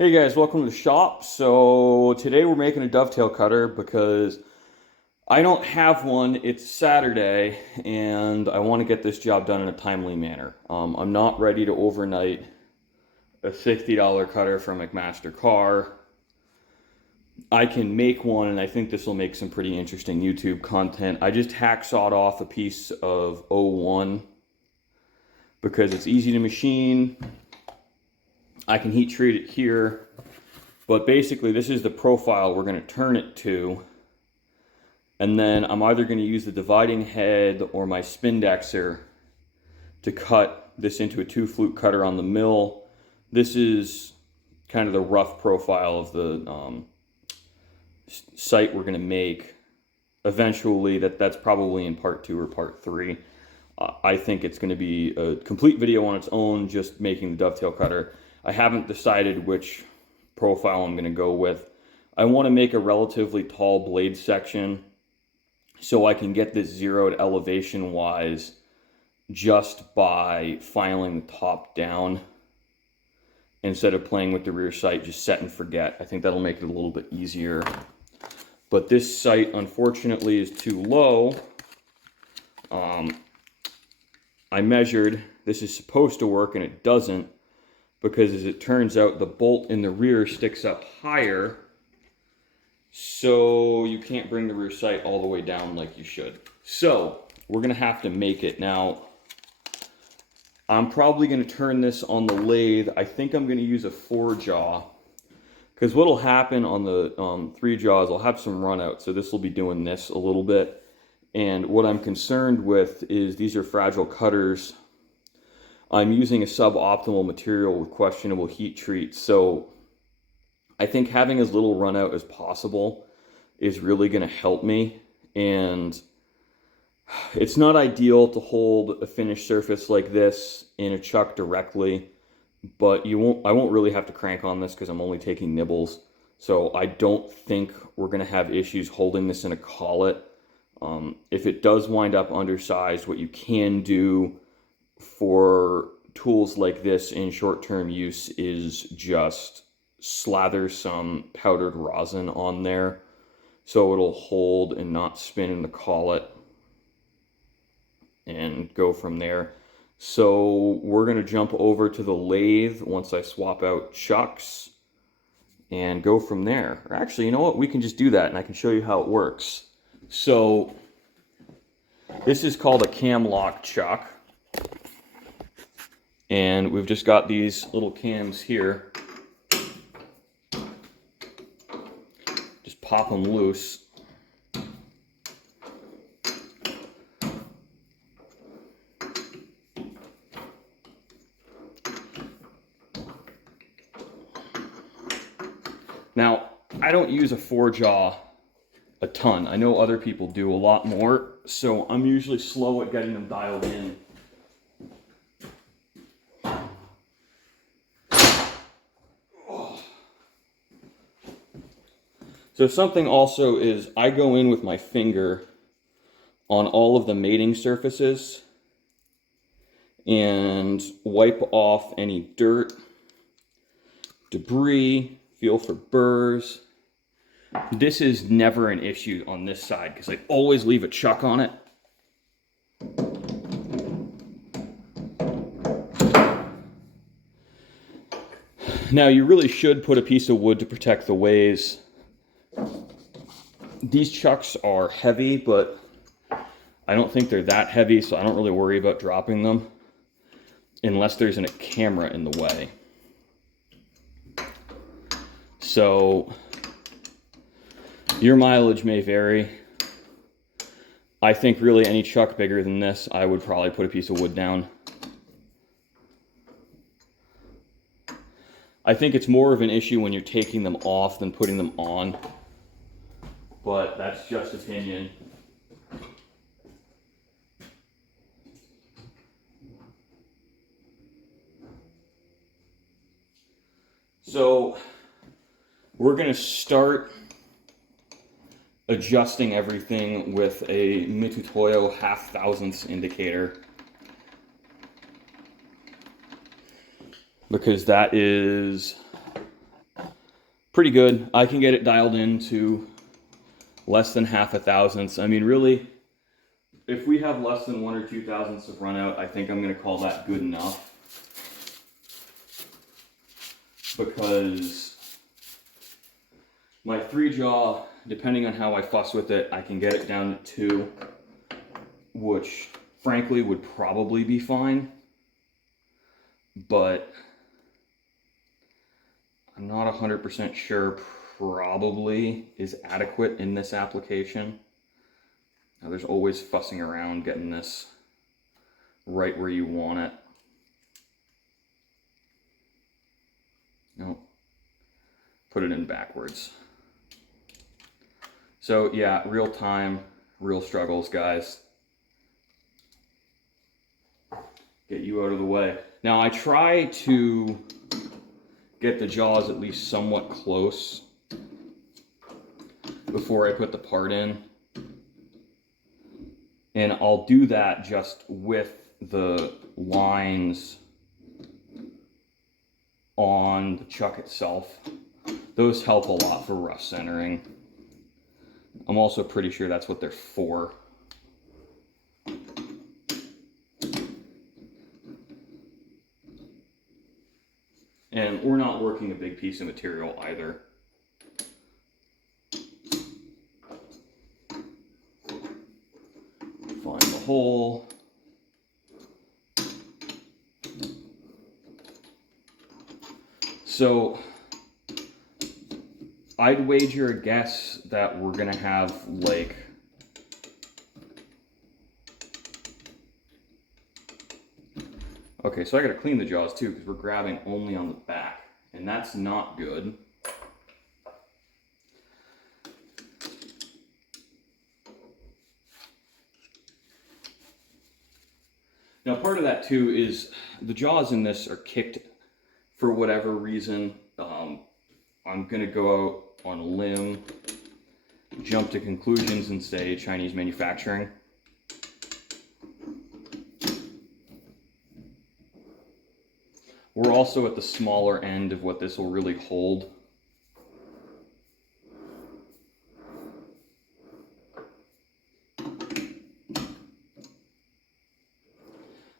Hey guys, welcome to the shop. So today we're making a dovetail cutter because I don't have one. It's Saturday and I want to get this job done in a timely manner. I'm not ready to overnight a $60 cutter from McMaster Carr. I can make one and I think this will make some pretty interesting YouTube content. I just hacksawed off a piece of 01 because it's easy to machine. I can heat treat it here, but basically this is the profile we're going to turn it to, and then I'm either going to use the dividing head or my Spindexer to cut this into a 2-flute cutter on the mill. This is kind of the rough profile of the site we're going to make. Eventually, that's probably in part 2 or part 3. I think it's going to be a complete video on its own, just making the dovetail cutter. I haven't decided which profile I'm going to go with. I want to make a relatively tall blade section so I can get this zeroed elevation wise just by filing the top down instead of playing with the rear sight, just set and forget. I think that'll make it a little bit easier. But this sight, unfortunately, is too low. I measured, this is supposed to work and it doesn't, because as it turns out, the bolt in the rear sticks up higher, so you can't bring the rear sight all the way down like you should. So we're gonna have to make it. Now, I'm probably gonna turn this on the lathe. I think I'm gonna use a 4-jaw, because what'll happen on the 3-jaws, I'll have some run out, so this will be doing this a little bit. And what I'm concerned with is these are fragile cutters. I'm using a suboptimal material with questionable heat treat, so I think having as little run out as possible is really going to help me. And it's not ideal to hold a finished surface like this in a chuck directly, but I won't really have to crank on this because I'm only taking nibbles. So I don't think we're going to have issues holding this in a collet. If it does wind up undersized, what you can do for tools like this in short-term use is just slather some powdered rosin on there so it'll hold and not spin in the collet, and go from there. So we're going to jump over to the lathe once I swap out chucks and go from there. Or actually, you know what? We can just do that and I can show you how it works. So this is called a cam lock chuck. And we've just got these little cams here. Just pop them loose. Now, I don't use a 4-jaw a ton. I know other people do a lot more, so I'm usually slow at getting them dialed in. So something also is I go in with my finger on all of the mating surfaces and wipe off any dirt, debris, feel for burrs. This is never an issue on this side because I always leave a chuck on it. Now you really should put a piece of wood to protect the ways. These chucks are heavy, but I don't think they're that heavy, so I don't really worry about dropping them unless there's a camera in the way. So your mileage may vary. I think really any chuck bigger than this, I would probably put a piece of wood down. I think it's more of an issue when you're taking them off than putting them on, but that's just opinion. So we're going to start adjusting everything with a Mitutoyo 0.5 indicator, because that is pretty good. I can get it dialed into less than half a thousandths. I mean, really, if we have less than 1 or 2 thousandths of run out, I think I'm going to call that good enough. Because my 3-jaw, depending on how I fuss with it, I can get it down to 2, which frankly would probably be fine. But I'm not 100% sure probably is adequate in this application. Now, there's always fussing around getting this right where you want it. No, put it in backwards. So yeah, real time, real struggles, guys. Get you out of the way. Now I try to get the jaws at least somewhat close before I put the part in. And I'll do that just with the lines on the chuck itself. Those help a lot for rough centering. I'm also pretty sure that's what they're for. And we're not working a big piece of material either. Find the hole. So I'd wager a guess that we're gonna have like okay, so I gotta clean the jaws too because we're grabbing only on the back, and that's not good. Now part of that too is the jaws in this are kicked for whatever reason. I'm gonna go out on a limb, jump to conclusions and say Chinese manufacturing. We're also at the smaller end of what this will really hold.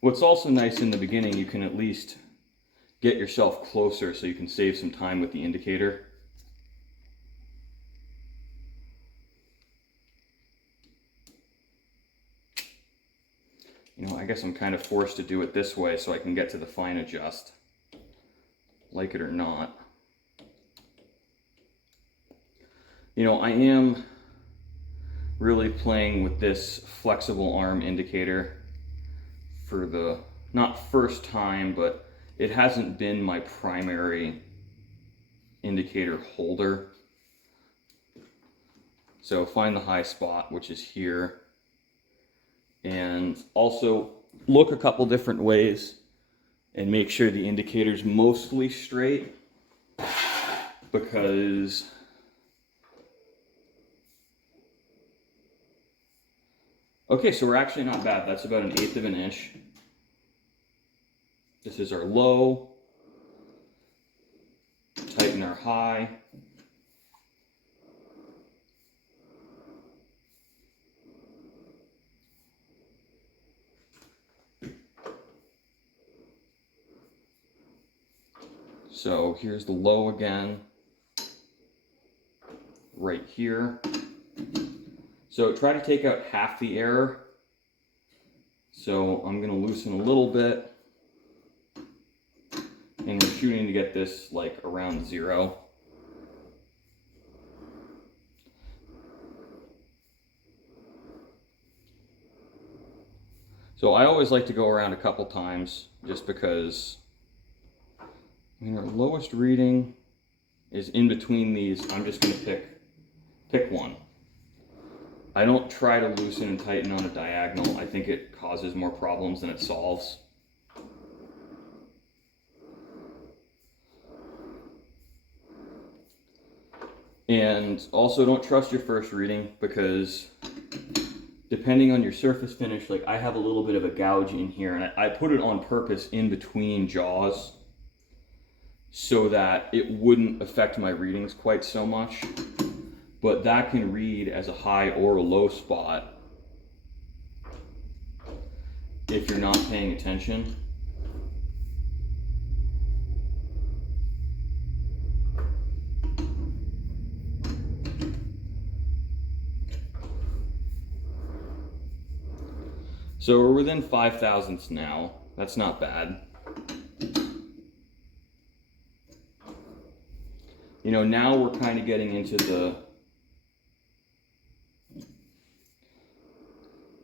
What's also nice in the beginning, you can at least get yourself closer so you can save some time with the indicator. You know, I guess I'm kind of forced to do it this way so I can get to the fine adjust, like it or not. You know, I am really playing with this flexible arm indicator for the, not first time, but it hasn't been my primary indicator holder. So find the high spot, which is here. And also look a couple different ways and make sure the indicator's mostly straight, because okay, so we're actually not bad. That's about 1/8 of an inch. This is our low. Tighten our high. So here's the low again, right here. So try to take out half the error. So I'm going to loosen a little bit. And we're shooting to get this like around 0. So I always like to go around a couple times just because, I mean, our lowest reading is in between these. I'm just going to pick one. I don't try to loosen and tighten on a diagonal. I think it causes more problems than it solves. And also don't trust your first reading, because depending on your surface finish, like I have a little bit of a gouge in here, and I put it on purpose in between jaws so that it wouldn't affect my readings quite so much. But that can read as a high or a low spot if you're not paying attention. So we're within 5 thousandths now. That's not bad. You know, now we're kind of getting into the,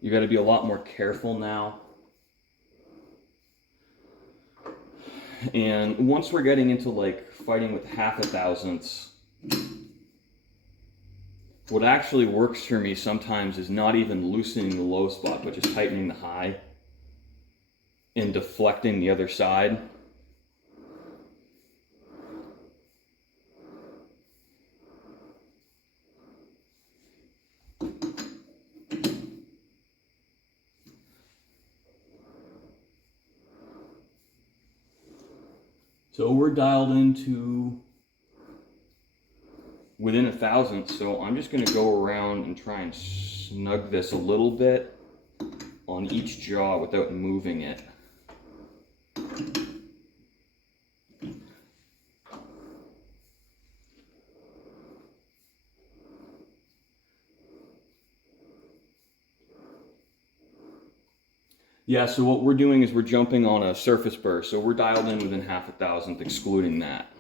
you got to be a lot more careful now. And once we're getting into like fighting with 0.5 thousandths, what actually works for me sometimes is not even loosening the low spot, but just tightening the high and deflecting the other side. So we're dialed into within 1 thousandth, so I'm just going to go around and try and snug this a little bit on each jaw without moving it. Yeah, so what we're doing is we're jumping on a surface burr, so we're dialed in within 0.5 thousandth, excluding that.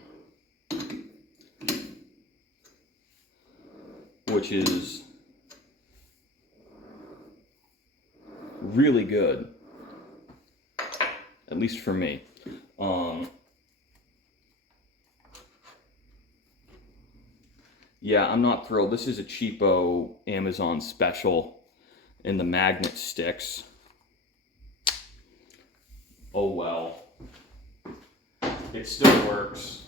Which is really good, at least for me. Yeah, I'm not thrilled. This is a cheapo Amazon special, and the magnet sticks. Oh well. It still works.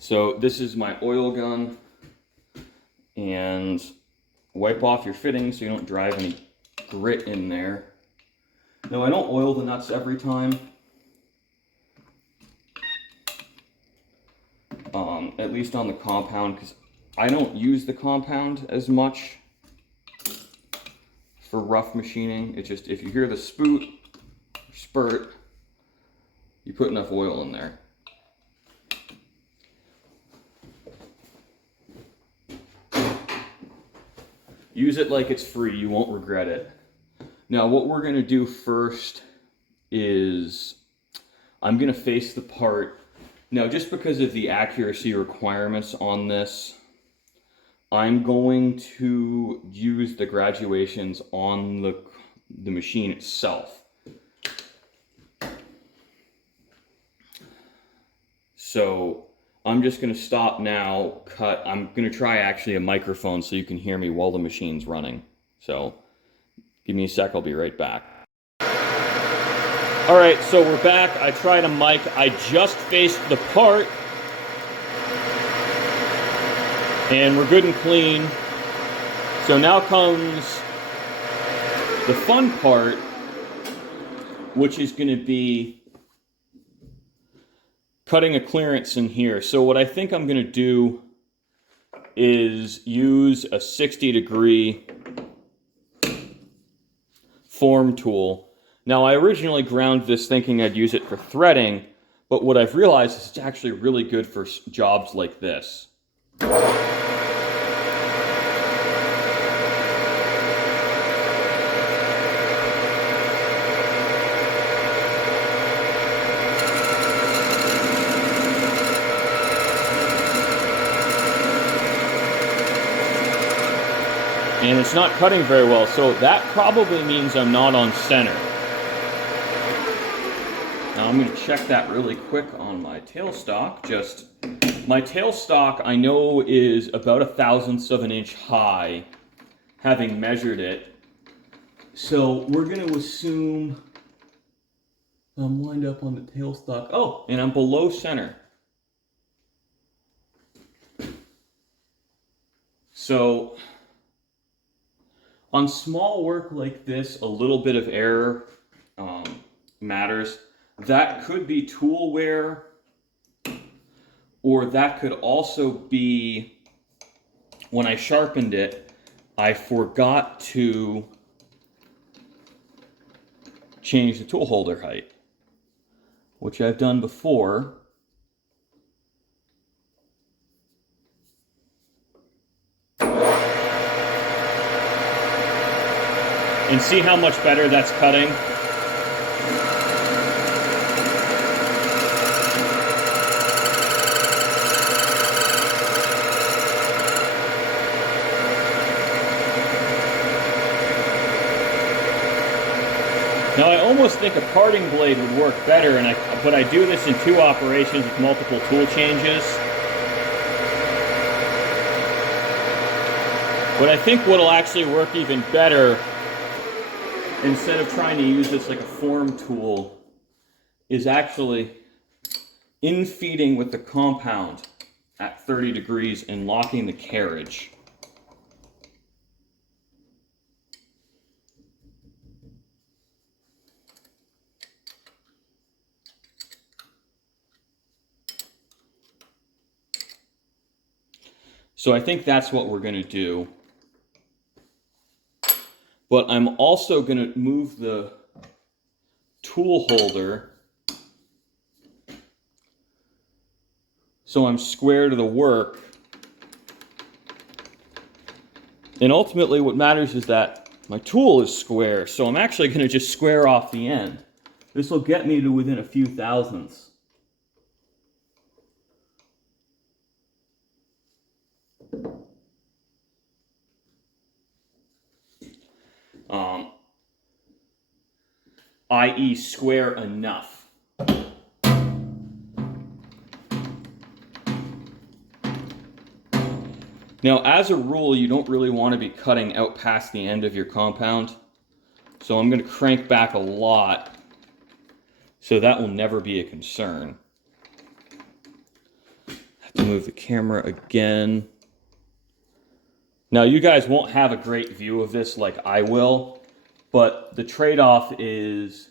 So this is my oil gun, and wipe off your fittings so you don't drive any grit in there. No, I don't oil the nuts every time. At least on the compound, because I don't use the compound as much for rough machining. It's just, if you hear the spoot or spurt, you put enough oil in there. Use it like it's free, you won't regret it. Now what we're gonna do first is I'm gonna face the part. Now just because of the accuracy requirements on this, I'm going to use the graduations on the machine itself. So I'm just going to stop now, cut. I'm going to try actually a microphone so you can hear me while the machine's running. So give me a sec, I'll be right back. All right, so we're back. I tried a mic. I just faced the part, and we're good and clean. So now comes the fun part, which is going to be cutting a clearance in here. So what I think I'm going to do is use a 60-degree form tool. Now I originally ground this thinking I'd use it for threading, but what I've realized is it's actually really good for jobs like this. And it's not cutting very well, so that probably means I'm not on center. Now I'm going to check that really quick on my tailstock. My tailstock I know is about 1/1000th of an inch high, having measured it. So we're going to assume I'm lined up on the tailstock. Oh, and I'm below center. So On small work like this, a little bit of error matters. That could be tool wear, or that could also be when I sharpened it, I forgot to change the tool holder height, which I've done before. And see how much better that's cutting? Now I almost think a parting blade would work better, but I do this in 2 operations with multiple tool changes. But I think what'll actually work even better, instead of trying to use this like a form tool, is actually infeeding with the compound at 30 degrees and locking the carriage. So I think that's what we're going to do. But I'm also going to move the tool holder so I'm square to the work. And ultimately what matters is that my tool is square, so I'm actually going to just square off the end. This will get me to within a few thousandths. I.e. square enough. Now, as a rule, you don't really want to be cutting out past the end of your compound. So I'm going to crank back a lot, so that will never be a concern. Have to move the camera again. Now, you guys won't have a great view of this like I will, but the trade-off is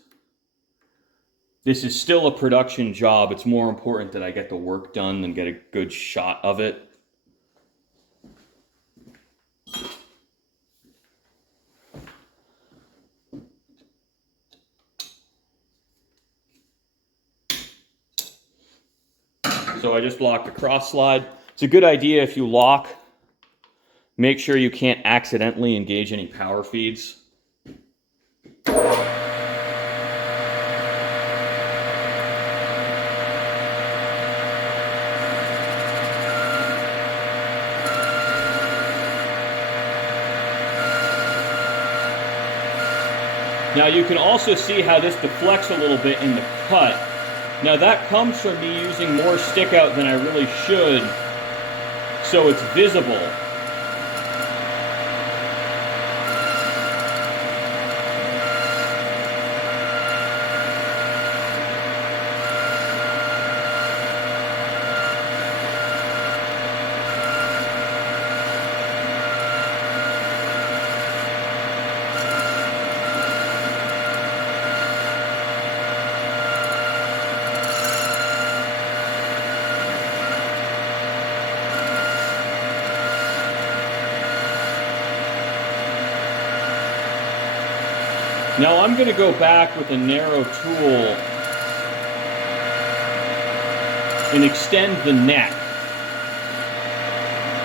this is still a production job. It's more important that I get the work done than get a good shot of it. So I just locked the cross slide. It's a good idea if you lock, make sure you can't accidentally engage any power feeds. Now you can also see how this deflects a little bit in the cut. Now that comes from me using more stick out than I really should, so it's visible. Now I'm going to go back with a narrow tool and extend the neck,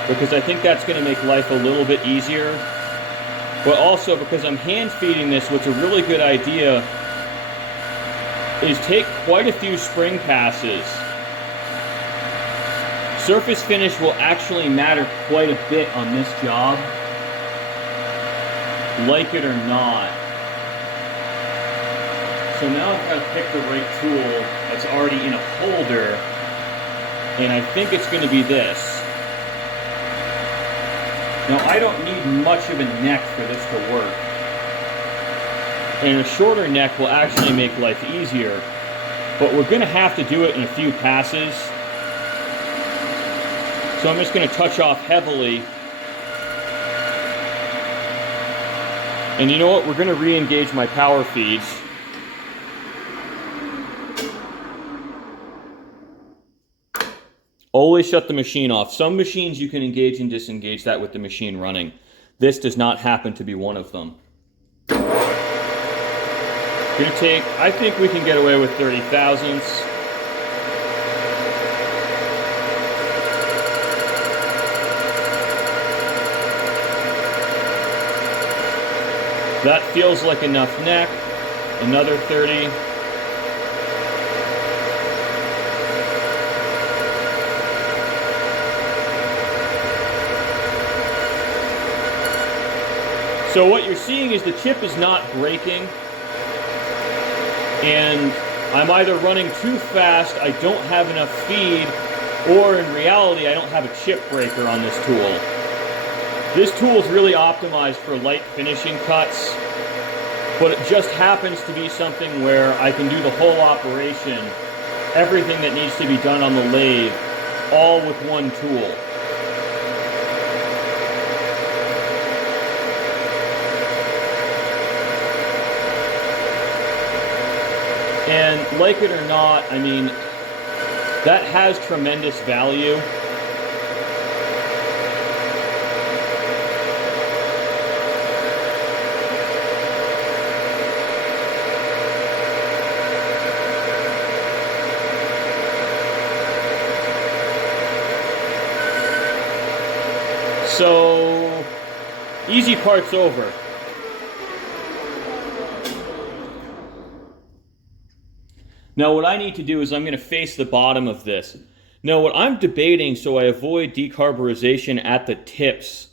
because I think that's going to make life a little bit easier. But also because I'm hand feeding this, what's a really good idea is take quite a few spring passes. Surface finish will actually matter quite a bit on this job, like it or not. So now I've got to pick the right tool that's already in a holder, and I think it's going to be this. Now I don't need much of a neck for this to work, and a shorter neck will actually make life easier, but we're going to have to do it in a few passes. So I'm just going to touch off heavily. And you know what? We're going to re-engage my power feeds. Always shut the machine off. Some machines you can engage and disengage that with the machine running. This does not happen to be one of them. Gonna take, I think we can get away with 30 thousandths. That feels like enough neck. Another 30. So what you're seeing is the chip is not breaking, and I'm either running too fast, I don't have enough feed, or in reality I don't have a chip breaker on this tool. This tool is really optimized for light finishing cuts, but it just happens to be something where I can do the whole operation, everything that needs to be done on the lathe, all with one tool. And like it or not, I mean, that has tremendous value. So, easy part's over. Now what I need to do is I'm going to face the bottom of this. Now what I'm debating, so I avoid decarburization at the tips,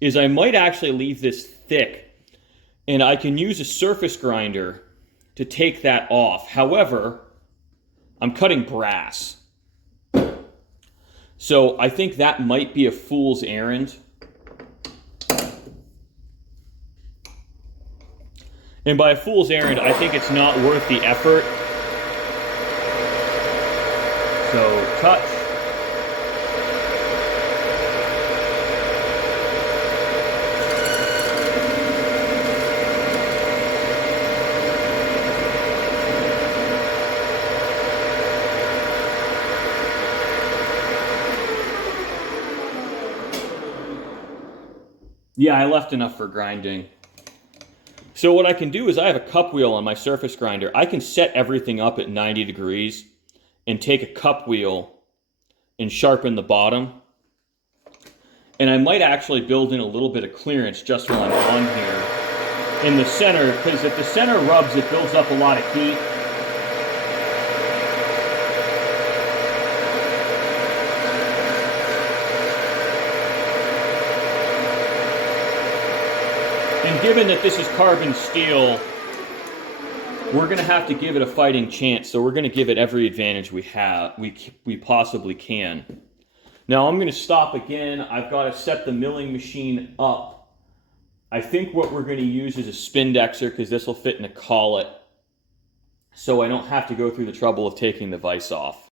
is I might actually leave this thick, and I can use a surface grinder to take that off. However, I'm cutting brass. So I think that might be a fool's errand. And by a fool's errand, I think it's not worth the effort. So, touch. Yeah, I left enough for grinding. So what I can do is I have a cup wheel on my surface grinder. I can set everything up at 90 degrees and take a cup wheel and sharpen the bottom. And I might actually build in a little bit of clearance just while I'm on here in the center, because if the center rubs, it builds up a lot of heat. And given that this is carbon steel, we're going to have to give it a fighting chance, so we're going to give it every advantage we possibly can. Now I'm going to stop again. I've got to set the milling machine up. I think what we're going to use is a spindexer, because this will fit in a collet, so I don't have to go through the trouble of taking the vise off.